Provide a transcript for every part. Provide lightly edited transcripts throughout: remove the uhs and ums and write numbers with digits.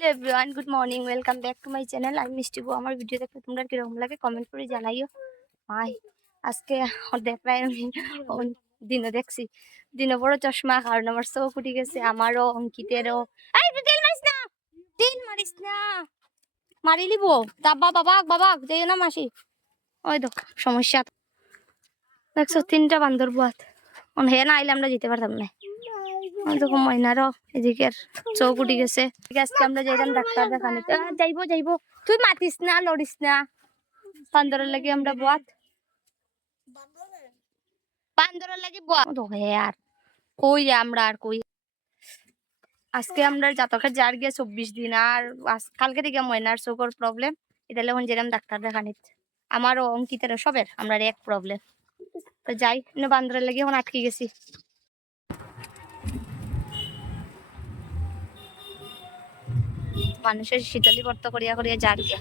Hello everyone, good morning, welcome back to my channel. আমি মিষ্টি বউ। আমার ভিডিও দেখতে তোমরা কিরকম লাগে কমেন্ট করে জানাইও। মাই আজকে দেখলাই আমি দিনও দেখছি দিনও বড় চশমা, কারণ আমার চোখ উঠে গেছে, আমারও অঙ্কিতেরও। এই তুই তেল মারিস না, তেল মারিস না, মারি লিব দাব্বা বাবা বাবা যাইও না মাসি। ওই দেখ সমস্যা দেখছো, 3টা বান্দর বুয়াত হে না আইলে আমরা যেতে পারতাম না। দেখো ময়নারও এদিকের চোখ উঠে গেছে। আজকে আমরা যাইতাম ডাক্তার দেখানিতে। যাইবো তুই মাতিস না, লড়িস না। বান্দরের লাগে আমরা বুয়াত, বান্দরের লাগে বুয়াত হে আর কই রে আমরা আর কই। আজকে আমরা জাতকের যার গিয়ে 24 দিন, আর কালকে থেকে ময়নার চোখের প্রবলেম। এটা এখন যেরাম ডাক্তার দেখানিত, আমারও অঙ্কিতের সবের আমরা এক প্রবলেম। তো যাই না, বান্দরের লাগে এখন আটকে গেছি। মানুষের শীতলি বর্ত করিয়া করিয়া যার গিয়া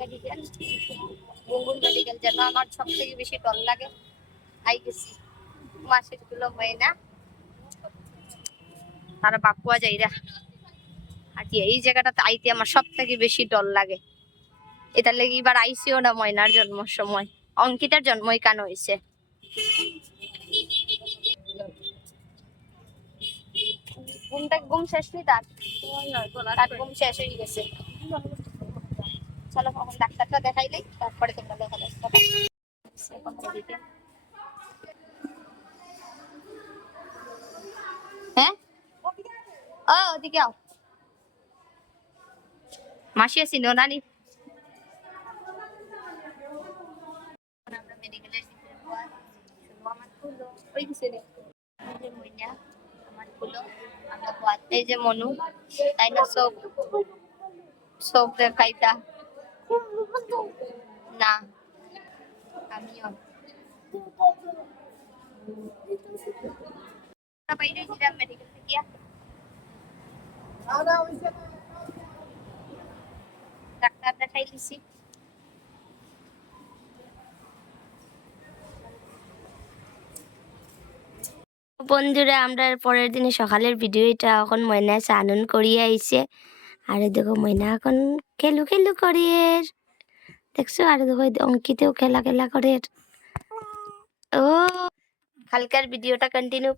মেডিকেল, বঙ্গুর মেডিকেল যেন আমার সব থেকে বেশি ডর লাগে। আই গেছি মাসের গুলো হয় না, তারা বাপুয়া যাইরা হাঁটি। এই জায়গাটাতে আইতে আমার সব থেকে বেশি ডর লাগে। এটার লেগে এবার আইসিও না ময়নার জন্মের সময়, অঙ্কিতার জন্মই কান হয়েছে। ঘুম শেষ নি তার ঘুম শেষ হয়ে গেছে। চলো এখন ডাক্তারটা দেখাইলে তারপরে তোমরা দেখা যাচ্ছে। হ্যাঁ ওদিকে আও, মাসি আসি নানি। এই যে মনু, তাই না? সব সব দেখাইতা না, আমিও বাইরে ছিলাম মেডিকেল থেকে। ডাক্তার দেখাই দিছি। বন্ধুরা, আমরা পরের দিনে সকালের ভিডিও এটা এখন ময়না চানন করিয়ে আইছে। আর দেখো ময়না এখন খেলু খেলু করে দেখছো, আর দেখো অঙ্কিতেও খেলা খেলা করে। ও কালকার ভিডিওটা কন্টিনিউ